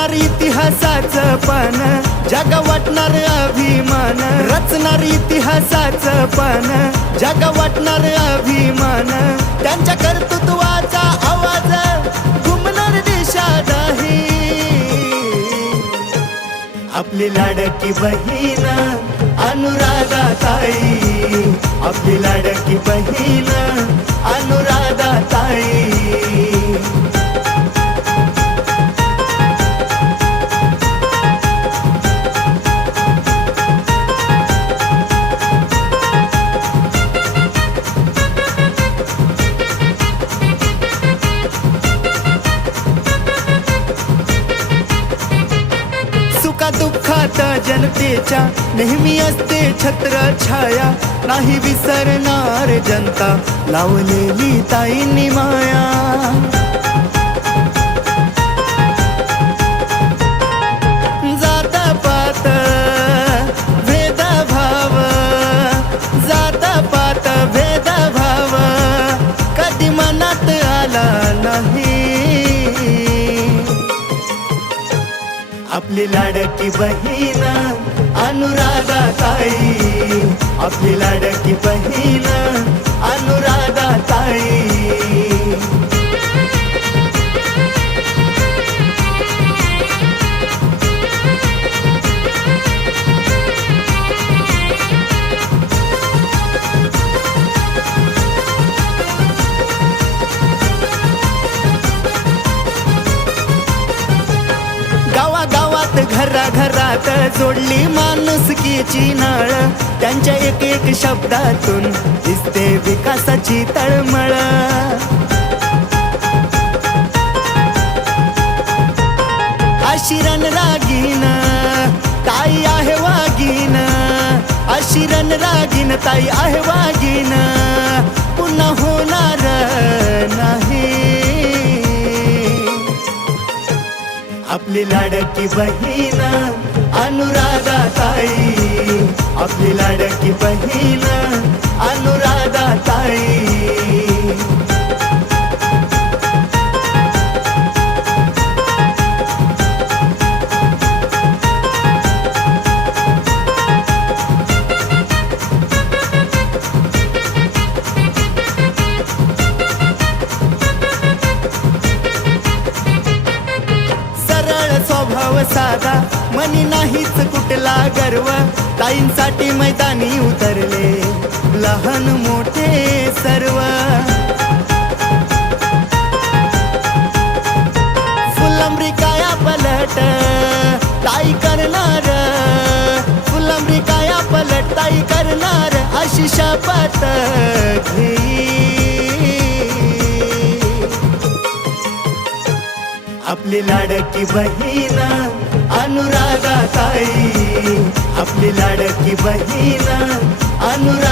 रचणार इतिहासाचं पान, जग वाटणार अभिमान. रचणार इतिहासाचं पान, जग वाटणार अभिमान. त्यांच्या कर्तृत्वाचा आवाज घुमणार देशातही. आपली लाडकी बहीण अनुराधाताई, आपली लाडकी बहीण अनुराधाताई. दुःखात जनतेच्या नेहमी असते छत्र छाया. नाही विसरणार जनता लावलेली ताईंनी माया. जात पात भेदभाव, जात पात भेदभाव कधी मनात आला नाही. आपली लाडकी बहीण अनुराधाताई, आपली लाडकी बहीण अनुराधाताई. घराघरात जोडली माणुसकीची नाळ. त्यांच्या एक एक शब्दातून दिसते विकासाची तळमळ. अशी रणरागीण ताई आहे वागीन, अशी रणरागीण ताई आहे वागीन. पुन्हा होणार नाही. आपली लाडकी बहीण अनुराधाताई, आपली लाडकी बहीण अनुराधाताई. स्वभाव साधा, मनी नाहीच कुठला गर्व. ताईंसाठी मैदानी उतरले लहान मोठे सर्व. फुलंब्री काया पलट ताई करणार, फुलंब्री काया पलट ताई करणार अशी शपथ घेई. आपली लाडकी बहीण अनुराधाताई, आपली लाडकी बहीण अनुराधाताई.